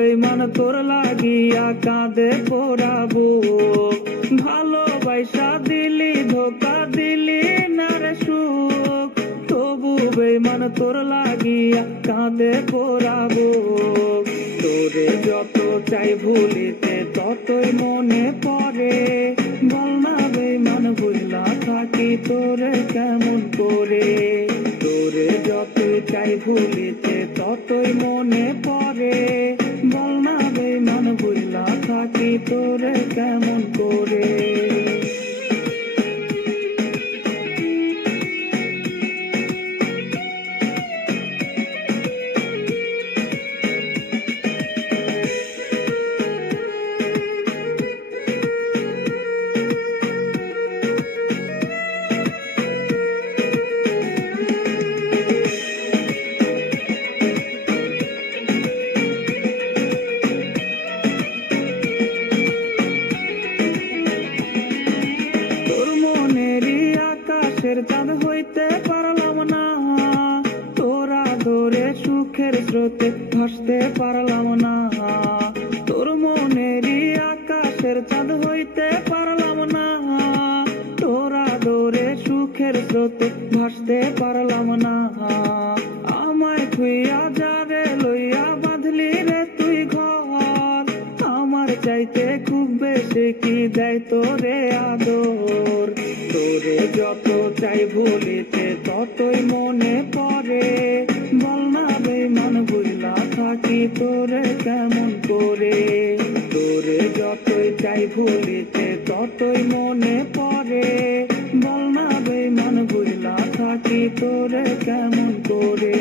বেঈমান তোর লাগিয়া কাঁদে পোড়াবো, ভালোবাসা দিলি ধোকা দিলি না রে সুখ, তবু বেঈমান তোর লাগিয়া কাঁদে পোড়াবো। তোরে যত চাই ভুলিতে ততই মনে পড়ে, বল না বেঈমান ভুলা থাকি তোরে কেমন করে। তোরে যতই চাই ভুলিতে ততই মনে পড়ে, বল না বেঈমান ভুলা থাকি তোরে কেমন করে। চাঁদ হইতে পারলাম না, তোরা ধরে সুখের স্রোতে ভাসতে পারলাম না। তোর মনেরই আকাশের চাঁদ হইতে পারলাম না, তোরা ধরে সুখের স্রোতে ভাসতে পারলাম না। আমায় খুইয়া যারে লইয়া বাঁধলি রে তুই ঘর, আমার চাইতে খুব বেশি কি দেয় তোরে আদর। তোরে যত চাই ভুলিতে ততই মনে পড়ে, বল না বেঈমান ভুলা থাকি তোরে কেমন করে। তোরে যতই চাই ভুলিতে ততই মনে পড়ে, বল না বেঈমান ভুলা থাকি তোরে কেমন করে।